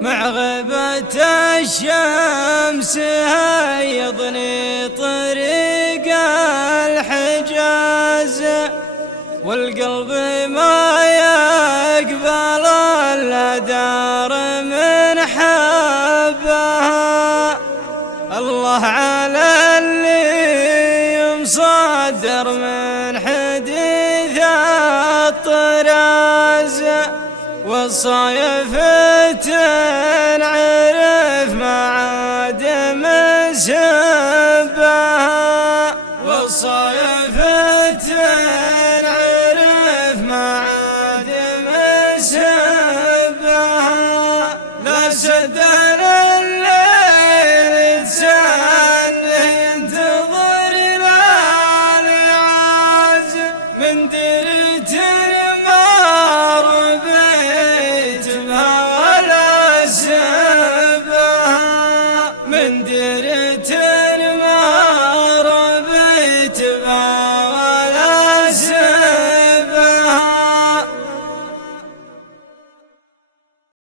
مع غيبة الشمس هيضني طريق الحجاز، والقلب ما يقبل إلا دار من حبها. الله على اللي يمصدر من حديث الطراز، والصايف تنعرف معاد مسبها، والصايف تنعرف معاد مسبها. لا سد